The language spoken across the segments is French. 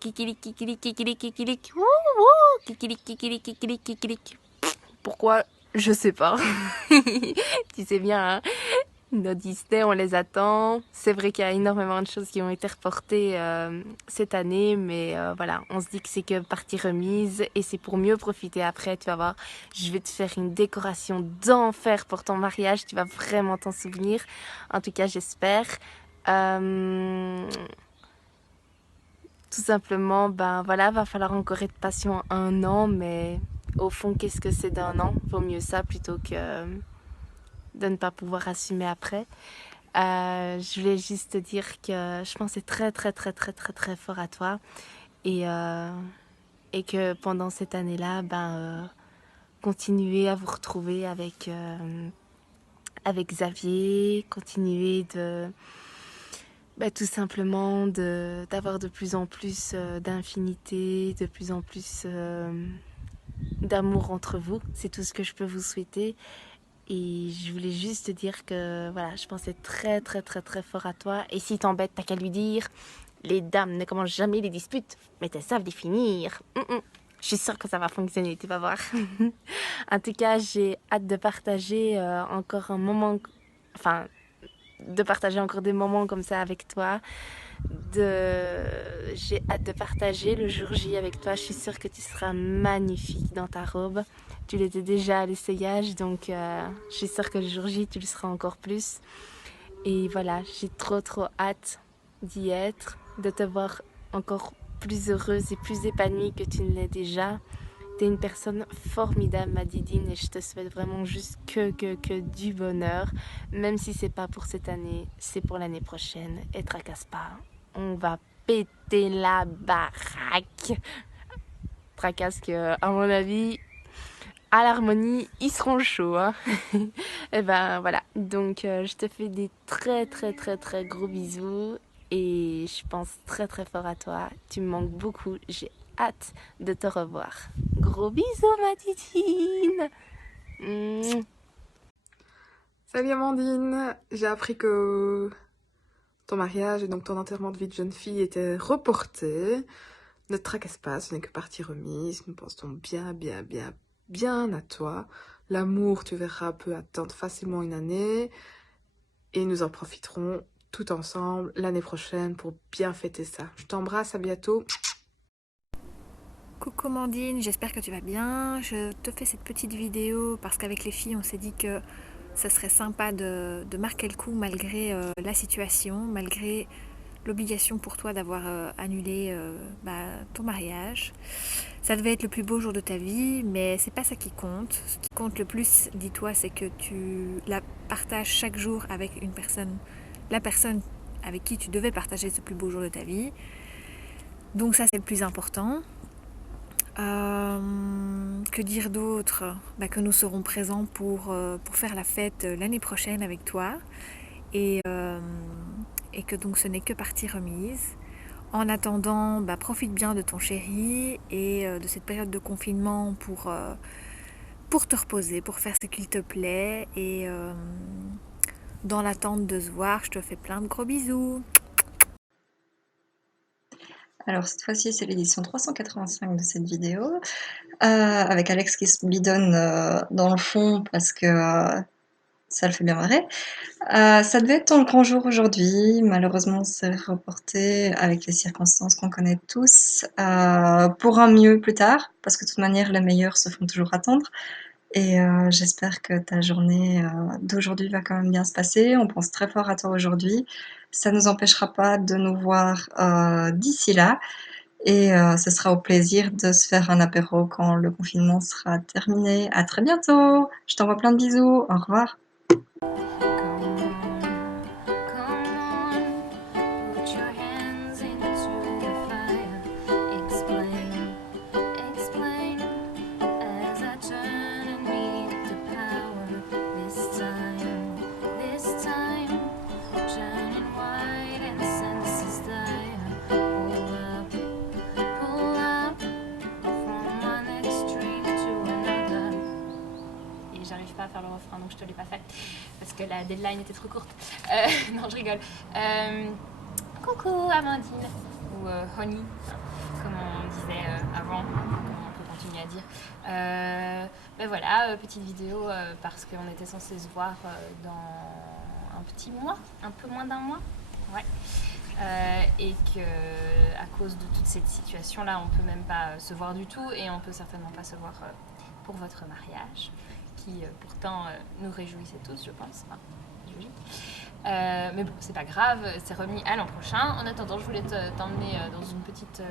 Kikilik, kikilik, kikilik, kikilik. Wouhou, kikilik, kikilik, kikilik, kikilik. Pourquoi? Je sais pas. Tu sais bien, hein, nos Disney, on les attend. C'est vrai qu'il y a énormément de choses qui ont été reportées cette année, mais voilà, on se dit que c'est que partie remise et c'est pour mieux profiter après. Tu vas voir, je vais te faire une décoration d'enfer pour ton mariage. Tu vas vraiment t'en souvenir. En tout cas, j'espère. Tout simplement, ben voilà, va falloir encore être patient 1 an, mais au fond, qu'est-ce que c'est d'1 an? Vaut mieux ça plutôt que de ne pas pouvoir assumer après. Je voulais juste te dire que je pensais très très très très très très fort à toi et, et que pendant cette année-là, continuer à vous retrouver avec Xavier, continuer de tout simplement d'avoir de plus en plus d'infinité, de plus en plus d'amour entre vous. C'est tout ce que je peux vous souhaiter. Et je voulais juste te dire que voilà, je pensais très très très très fort à toi. Et si t'embêtes, t'as qu'à lui dire, les dames ne commencent jamais les disputes, mais elles savent les finir. Je suis sûre que ça va fonctionner, tu vas voir. En tout cas, j'ai hâte de partager encore un moment, enfin, de partager encore des moments comme ça avec toi. J'ai hâte de partager le jour J avec toi. Je suis sûre que tu seras magnifique dans ta robe. Tu l'étais déjà à l'essayage, donc je suis sûre que le jour J, tu le seras encore plus. Et voilà, j'ai trop trop hâte d'y être, de te voir encore plus heureuse et plus épanouie que tu ne l'es déjà. T'es une personne formidable, ma Didine, et je te souhaite vraiment juste que du bonheur. Même si c'est pas pour cette année, c'est pour l'année prochaine. Et tracasse pas, on va péter la baraque. Tracasse que, à mon avis, à l'harmonie, ils seront chauds. Hein. Et ben voilà, donc je te fais des très très très très gros bisous. Et je pense très très fort à toi. Tu me manques beaucoup. J'ai hâte de te revoir. Gros bisous, ma titine. Salut Amandine, j'ai appris que ton mariage et donc ton enterrement de vie de jeune fille était reporté. Ne te tracasse pas, ce n'est que partie remise. Nous pensons bien, bien, bien, bien à toi. L'amour, tu verras, peut attendre facilement 1 année. Et nous en profiterons tout ensemble l'année prochaine pour bien fêter ça. Je t'embrasse, à bientôt. Coucou Mandine, j'espère que tu vas bien. Je te fais cette petite vidéo parce qu'avec les filles, on s'est dit que ça serait sympa de marquer le coup malgré la situation, malgré l'obligation pour toi d'avoir annulé ton mariage. Ça devait être le plus beau jour de ta vie, mais c'est pas ça qui compte. Ce qui compte le plus, dis-toi, c'est que tu la partages chaque jour avec une personne, la personne avec qui tu devais partager ce plus beau jour de ta vie. Donc ça, c'est le plus important. Que dire d'autre? Que nous serons présents pour faire la fête l'année prochaine avec toi et que donc ce n'est que partie remise. En attendant, profite bien de ton chéri et de cette période de confinement pour te reposer, pour faire ce qu'il te plaît et dans l'attente de se voir, je te fais plein de gros bisous. Alors cette fois-ci, c'est l'édition 385 de cette vidéo, avec Alex qui se bidonne dans le fond parce que ça le fait bien marrer. Ça devait être ton grand jour aujourd'hui, malheureusement c'est reporté avec les circonstances qu'on connaît tous, pour un mieux plus tard, parce que de toute manière les meilleurs se font toujours attendre. Et j'espère que ta journée d'aujourd'hui va quand même bien se passer. On pense très fort à toi aujourd'hui. Ça ne nous empêchera pas de nous voir d'ici là. Et ce sera au plaisir de se faire un apéro quand le confinement sera terminé. À très bientôt. Je t'envoie plein de bisous. Au revoir. J'arrive pas à faire le refrain, donc je te l'ai pas fait parce que la deadline était trop courte. Non, je rigole. Coucou Amandine ou Honey. disait avant, on peut continuer à dire. Ben voilà, petite vidéo parce qu'on était censé se voir dans un petit mois, un peu moins d'un mois. Ouais. Et que à cause de toute cette situation là on peut même pas se voir du tout et on peut certainement pas se voir pour votre mariage qui pourtant nous réjouissait tous je pense. Enfin, mais bon c'est pas grave, c'est remis à l'an prochain. En attendant je voulais t'emmener dans une petite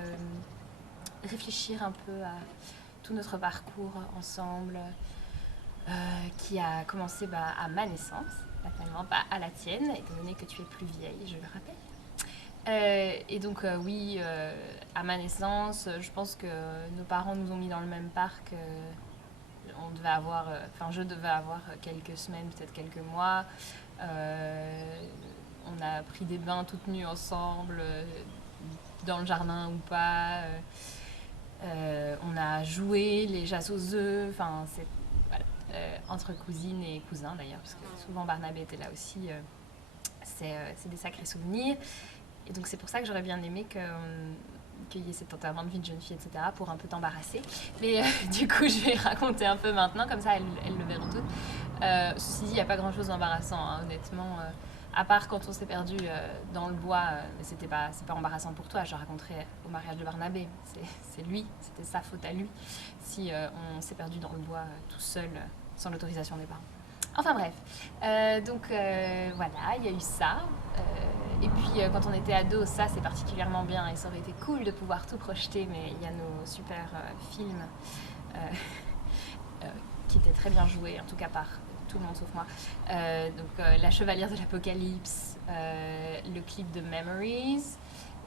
réfléchir un peu à tout notre parcours ensemble qui a commencé à ma naissance, naturellement pas à la tienne étant donné que tu es plus vieille, je le rappelle. Et donc oui, à ma naissance, je pense que nos parents nous ont mis dans le même parc. On devait avoir, je devais avoir quelques semaines, peut-être quelques mois. On a pris des bains toutes nues ensemble, dans le jardin ou pas. On a joué les chasses aux œufs. Enfin, c'est voilà, entre cousines et cousins d'ailleurs, parce que souvent Barnabé était là aussi. C'est des sacrés souvenirs. Et donc c'est pour ça que j'aurais bien aimé qu'il y ait cet enterrement de vie de jeune fille, etc. pour un peu t'embarrasser. Mais du coup, je vais raconter un peu maintenant, comme ça elles le verront toutes. Ceci dit, il n'y a pas grand-chose d'embarrassant, hein, honnêtement. À part quand on s'est perdu dans le bois, mais c'est pas embarrassant pour toi, je raconterai au mariage de Barnabé. C'est lui, c'était sa faute à lui, si on s'est perdu dans le bois tout seul, sans l'autorisation des parents. Enfin bref, donc voilà, il y a eu ça. Et puis quand on était ado, ça c'est particulièrement bien et ça aurait été cool de pouvoir tout projeter, mais il y a nos super films qui étaient très bien joués, en tout cas par tout le monde sauf moi. Donc La Chevalière de l'Apocalypse, le clip de Memories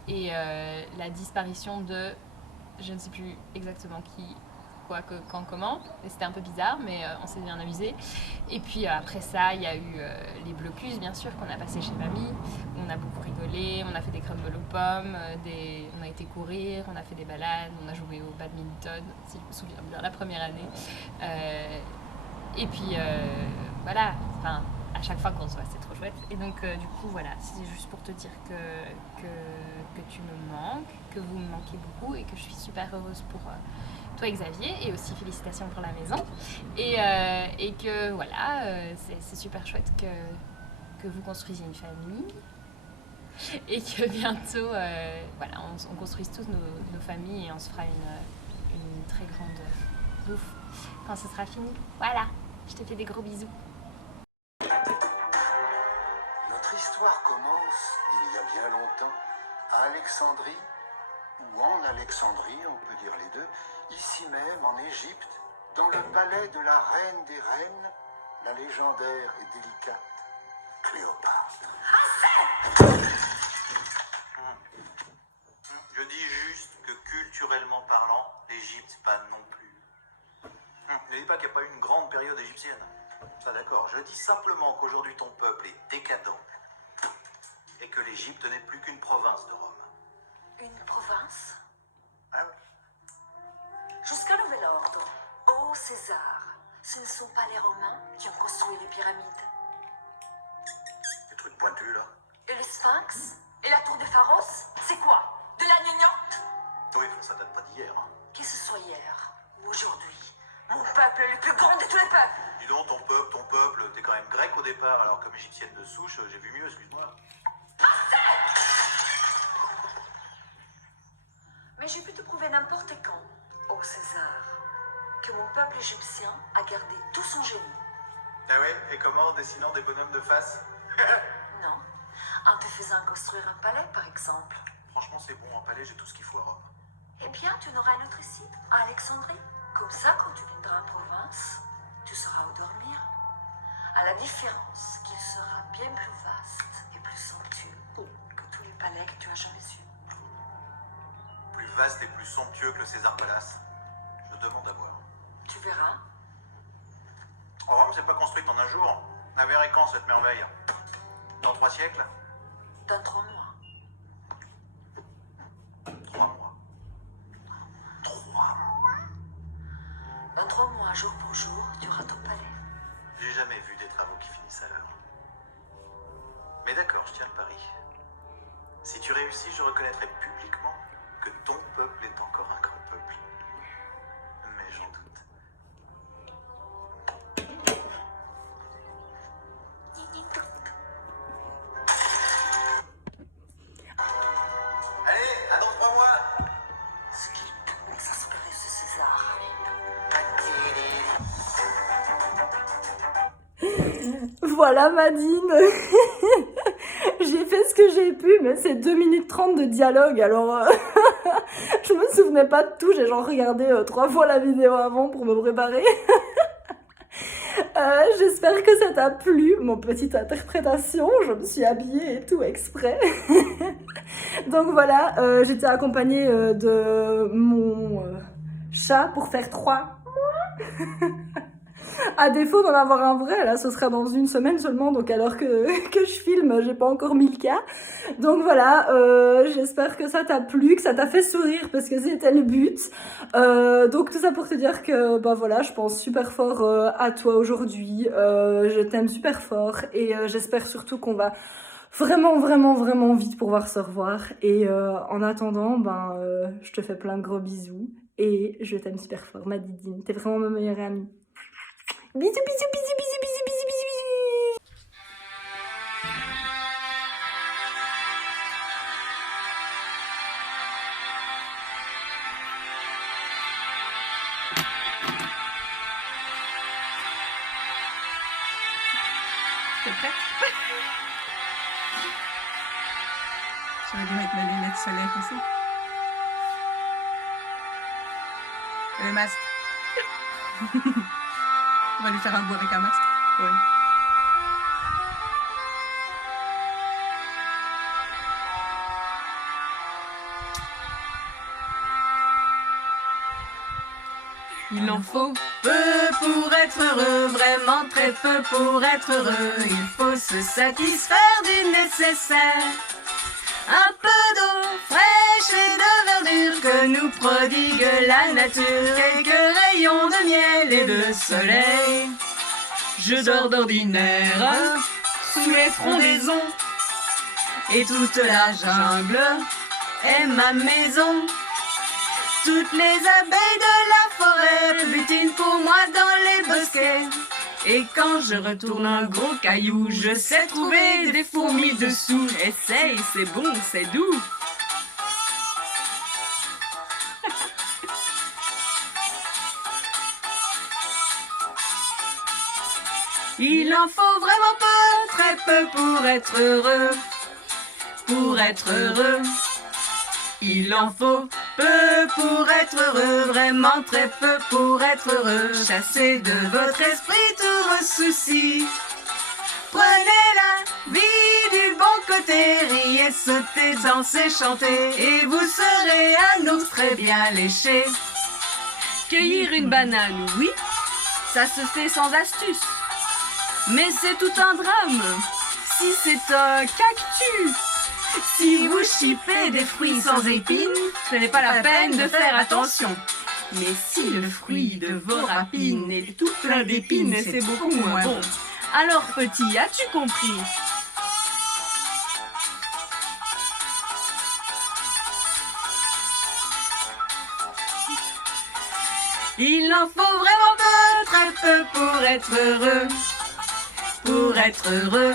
et la disparition de, je ne sais plus exactement qui, quoi, quand, comment. Et c'était un peu bizarre, mais on s'est bien amusé. Et puis après ça, il y a eu les blocus, bien sûr, qu'on a passé chez mamie. On a beaucoup rigolé, on a fait des crumbles aux pommes, on a été courir, on a fait des balades, on a joué au badminton, si je me souviens bien, la première année. Et puis voilà, enfin, à chaque fois qu'on se voit, c'est trop chouette. Et donc du coup, voilà, c'est juste pour te dire que tu me manques, que vous me manquez beaucoup et que je suis super heureuse pour toi Xavier, et aussi félicitations pour la maison. Et que voilà, c'est super chouette que vous construisiez une famille. Et que bientôt, voilà, on construise tous nos familles et on se fera une très grande bouffe quand ce sera fini. Voilà, je te fais des gros bisous. Notre histoire commence il y a bien longtemps, à Alexandrie, ou en Alexandrie, on peut dire les deux, ici même en Égypte, dans le palais de la reine des reines, la légendaire et délicate Cléopâtre. Je dis juste que culturellement parlant, l'Égypte, pas non plus. Ne dis pas qu'il n'y a pas eu une grande période égyptienne. Ça d'accord, je dis simplement qu'aujourd'hui ton peuple est décadent et que l'Égypte n'est plus qu'une province de Rome. Une province? Ah oui. Jusqu'à nouvel ordre, ô César, ce ne sont pas les Romains qui ont construit les pyramides. Les trucs pointus là. Et le Sphinx? Et la tour de Pharos? C'est quoi? De la gnognotte? Oui, ça date pas d'hier. Hein. Que ce soit hier ou aujourd'hui, mon peuple est le plus grand de tous les peuples. Dis donc, ton peuple, t'es quand même grec au départ, alors comme égyptienne de souche, j'ai vu mieux, excuse-moi. Mais j'ai pu te prouver n'importe quand, ô César, que mon peuple égyptien a gardé tout son génie. Ah ouais, et comment, en dessinant des bonhommes de face? Non, en te faisant construire un palais, par exemple. Franchement, c'est bon, en palais, j'ai tout ce qu'il faut à Rome. Eh bien, tu en auras un autre ici, à Alexandrie. Comme ça, quand tu viendras en province, tu sauras où dormir. À la différence qu'il sera bien plus vaste et plus somptueux que tous les palais que tu as jamais eus. Plus vaste et plus somptueux que le César Palace. Je demande à voir. Tu verras. Rome, c'est pas construite en un jour. La verrez quand cette merveille? Dans 3 siècles? Dans 3 mois. 3 mois. 3 mois. Dans 3 mois, jour pour jour, tu auras ton palais. J'ai jamais vu des travaux qui finissent à l'heure. Mais d'accord, je tiens le pari. Si tu réussis, je reconnaîtrai publiquement que ton peuple est encore un grand. voilà Madine. J'ai fait ce que j'ai pu, mais c'est 2 minutes 30 de dialogue, alors je me souvenais pas de tout, j'ai genre regardé 3 fois la vidéo avant pour me préparer. J'espère que ça t'a plu, mon petite interprétation, je me suis habillée et tout exprès. Donc voilà, j'étais accompagnée de mon chat pour faire 3 à défaut d'en avoir un vrai, là ce sera dans 1 semaine seulement, donc alors que je filme, j'ai pas encore mis le cas. Donc voilà, j'espère que ça t'a plu, que ça t'a fait sourire parce que c'était le but. Donc tout ça pour te dire que bah voilà, je pense super fort à toi aujourd'hui, je t'aime super fort et j'espère surtout qu'on va vraiment vite pouvoir se revoir. Et en attendant, je te fais plein de gros bisous et je t'aime super fort, ma Didine, t'es vraiment ma meilleure amie. Bisous, bisous, bisous, bisous, bisous, bisous, bisous, bisous. T'es prête? J'aurais dû mettre mes lunettes solaires aussi. Et le masque. On va lui faire un bout avec un masque. Oui. Il en faut peu pour être heureux, vraiment très peu pour être heureux. Il faut se satisfaire du nécessaire. Un peu d'eau fraîche et de verdure que nous prodigue la nature. Quelques rayons de miel et de soleil. Je dors d'ordinaire sous les frondaisons. Et toute la jungle est ma maison. Toutes les abeilles de la forêt butinent pour moi dans les bosquets. Et quand je retourne un gros caillou, je sais trouver des fourmis dessous. Essaye, c'est bon, c'est doux. Il en faut vraiment peu, très peu pour être heureux. Pour être heureux. Il en faut peu pour être heureux, vraiment très peu pour être heureux. Chassez de votre esprit tous vos soucis. Prenez la vie du bon côté, riez, sautez, dansez, chantez, et vous serez un ours très bien léché. Cueillir une banane, oui, ça se fait sans astuce. Mais c'est tout un drame si c'est un cactus. Si vous chipez des fruits sans épines, ce n'est pas la peine de faire attention. Mais si le fruit de vos rapines est tout plein d'épines, c'est beaucoup moins bon. Alors petit, as-tu compris? Il en faut vraiment peu, très peu pour être heureux. Pour être heureux.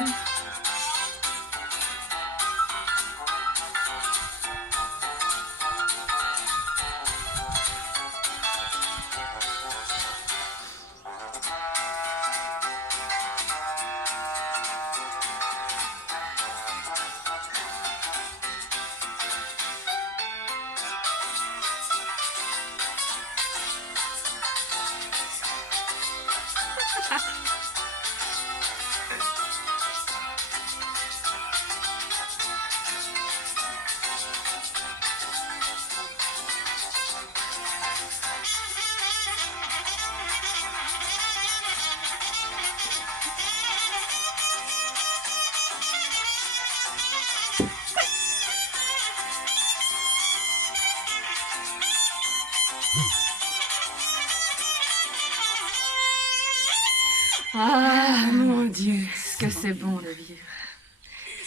Ah, mon Dieu, ce que c'est bon de vivre.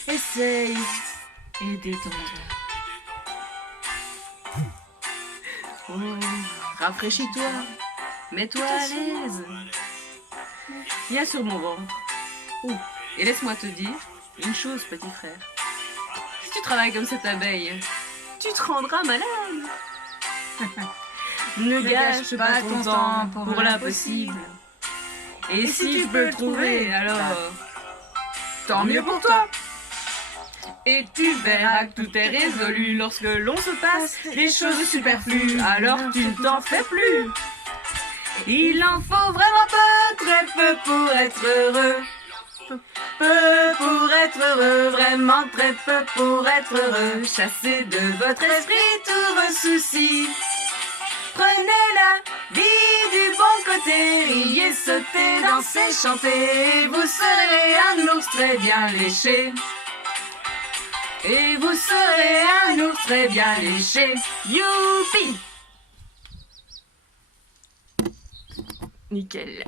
Essaye et détends-toi. Oh, rafraîchis-toi, mets-toi à l'aise. Viens sur mon ventre. Oh, et laisse-moi te dire une chose, petit frère. Si tu travailles comme cette abeille, tu te rendras malade. Ne gâche pas ton temps pour l'impossible. Et si tu peux le trouver, alors tant mieux pour toi. Et tu verras que tout est résolu lorsque l'on se passe des choses superflues, alors tu ne t'en fais plus. Il en faut vraiment peu, très peu pour être heureux. Peu pour être heureux, vraiment très peu pour être heureux. Chassez de votre esprit tout vos soucis. Prenez la vie du bon côté, riez, sautez, dansez, chantez. Vous serez un ours très bien léché. Et vous serez un ours très bien léché. Youpi! Nickel.